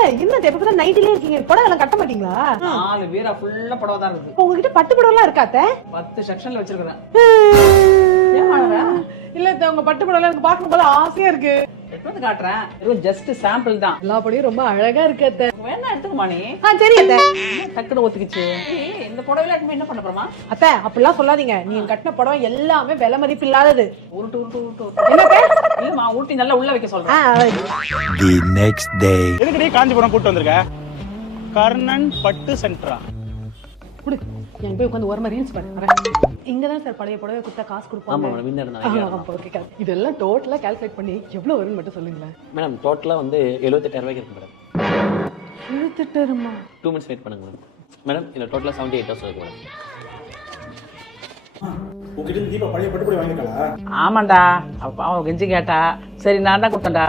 அத்தை என்ன எப்ப நைட்லயே இருக்கீங்க, புடவை எல்லாம் கட்ட மாட்டீங்களா? 4 வீரா ஃபுல்லா புடவை தான் இருக்குது. உங்ககிட்ட பட்டு புடவை எல்லாம் இருக்கா அத்தை? 10 செக்ஷன்ல வச்சிருக்கேன். இல்ல அத்தை, உங்க பட்டு புடவை எனக்கு பார்க்கும் போது ஆசையா இருக்கு. எடுத்து காட்டுறேன். இது ஜஸ்ட் சாம்பிள் தான். எல்லா புடவையும் ரொம்ப அழகா இருக்கு அத்தை. வேணா எடுத்துக்கமா நீ. சரி அத்தை. டக்குனு ஒத்துக்கிச்சு. இந்த புடவைல என்ன பண்ண போறமா? அத்தை அப்படிலாம் சொல்லாதீங்க. நீங்க கட்டின புடவை எல்லாமே விலை மதிப்பு இல்லாதது. உருட்டு என்ன இல்லமா, ஊட்டி நல்லா உள்ள வைக்க சொல்றேன். The next day. எதுக்கு நீ காஞ்சிபுரம் கூட்டு வந்திருக்க? கர்ணன் பட்டு சென்டரா? குடு, என் போய் உட்காந்து ஒரு மாதிரி ரீல்ஸ் பண்ண. இங்கதான் சார் பழைய புடவை கொடுத்தா காசு கொடுப்பாங்க. ஆமா மேடம், இந்த இடத்துல இதெல்லாம் டோட்டலா கால்குலேட் பண்ணி எவ்வளவு வரும்னு மட்டும் சொல்லுங்களேன். மேடம் டோட்டலா வந்து 78000 ரூபாய்க்கு இருக்கு மேடம். 78,000? 2 மினிட்ஸ் வெயிட் பண்ணுங்க மேடம். மேடம் இதுல டோட்டலா 78,000 இருக்கு மேடம். உங்ககிட்ட தீபா பழைய பட்டு போய் வாங்கிட்டாளா? ஆமாண்டா, அவ கெஞ்சி கேட்டா, சரி நான் தான் கொடுத்தேன்டா.